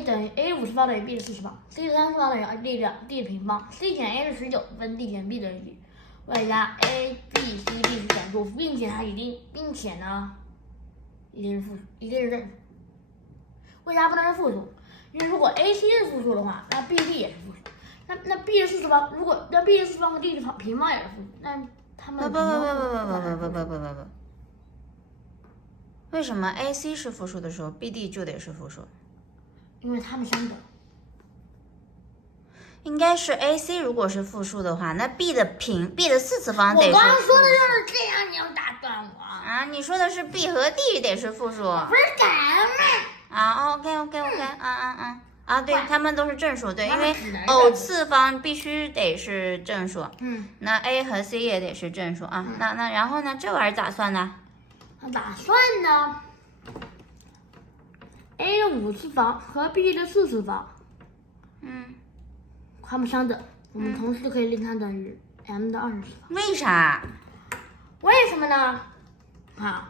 a 等于 a 的50方等于 b 的40方 ，c 的30方等于 d 的平方 ，c 减 a 是19分 d 减 b 等于几？外加 a b c d 是整数，并且呢，一定是正数。为啥不能是负数？因为如果 ac 是负数的话，那 bd 也是负数。那 b 的40方，如果那 b 的40方和 d 的平方也是负数，那他们不，为什么 AC 是负数的时候 BD 就得是负数？因为它们相等。应该是 AC 如果是负数的话，那 B 的4次方得是负数。我刚刚说的就是这样，你要打断我啊？你说的是 B 和 D 得是负数。不是改了吗？啊 ，OK，对，他们都是正数，对，因为偶次方必须得是正数。那 A 和 C 也得是正数啊。那然后呢？这玩意儿咋算呢？咋算呢 ？A 的5次方和 B 的4次方，它们相等，我们同时可以令它等于 m 的20次方。为啥？为什么呢？好，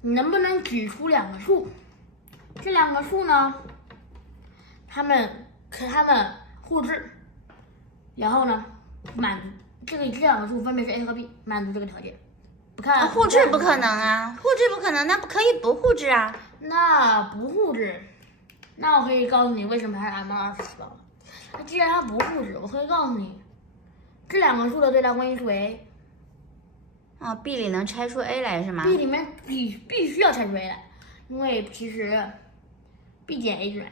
你能不能举出2个数？这2个数呢，它们互质，然后呢，满足这2个数分别是 a 和 b， 满足这个条件。不看互质不可能啊，互质不可能，那不可以不互质啊。那不互质，那我可以告诉你为什么它是 m 的20次方。那既然它不互质，我可以告诉你，这2个数的最大关系数为。B 里能拆出 A 来是吗 ？B 里面必须要拆出 A 来，因为其实 B 减 A 就是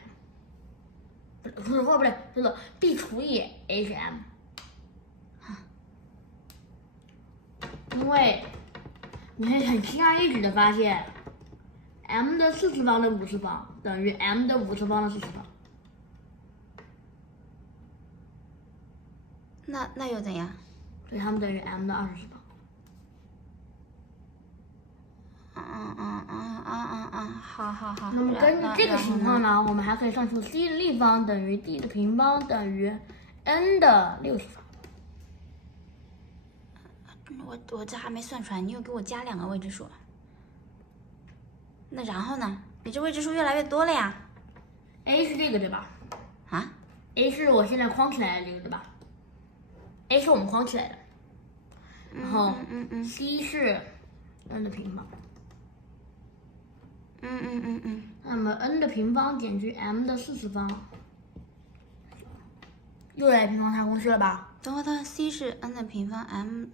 M， 不对，叫做 B 除以 A 是 M， 因为你会很轻而易举的发现 ，m 的4次方的5次方等于 m 的5次方的4次方。那又怎样？所以它们等于 m 的20次方。好。那么根据这个情况呢，我们还可以算出 c 的立方等于 d 的平方等于 n 的60方。我这还没算出来，你又给我加2个未知数。那然后呢？你这未知数越来越多了呀。A 是这个对吧？A 是我现在框起来的这个对吧？A 是我们框起来的，然后C 是 n 的平方。那么 n 的平方减去 m 的4次方，又来平方差公式了吧？等会，C 是 n 的平方 m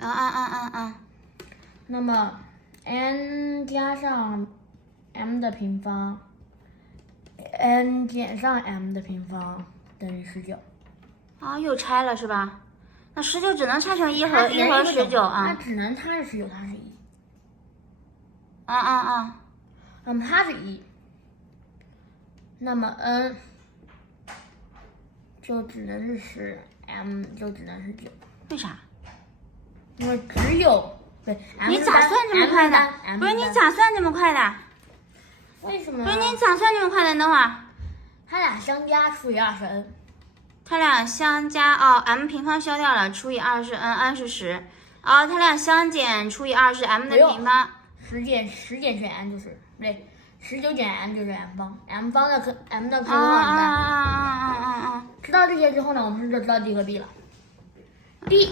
那么 n 加上 m 的平方 ，n 减上 m 的平方等于19。又拆了是吧？那19只能拆成1和19啊。那只能它是19，它是1。那么它是1，那么 n 就只能是10，m 就只能是9。为啥？因为只有对。你咋算这么快的？不是你咋算这么快的？为什么？不是你咋算这么快的？等会儿，它俩相加除以2是 n。它俩相加m 平方消掉了，除以2是 n，n 是10。它俩相减除以2是 m 的平方。10减去 n 就是不对，19减 m 就是 m 方，m 方的m 的可以知道这些之后呢，我们就知道 d 和 b 了。d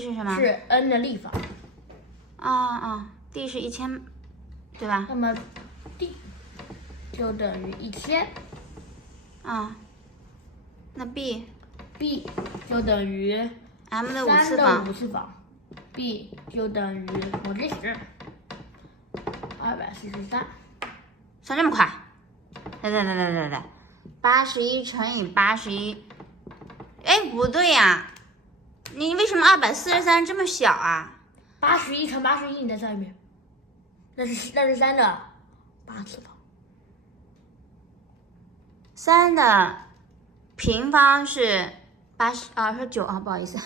是什么？是 n 的立方。d 是1000，对吧？那么 d 就等于1000。那 b 就等于 m 的5次方。b 就等于我直接写243。算这么快？来，81乘以81，不对呀，你为什么243这么小啊？81乘81，你再算一遍。那是3的8次方。3的平方是80，是9不好意思。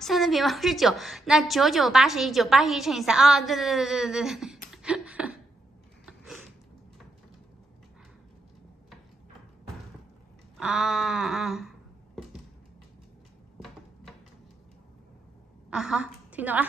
3的平方是9，那981乘以3，对。好，听懂了。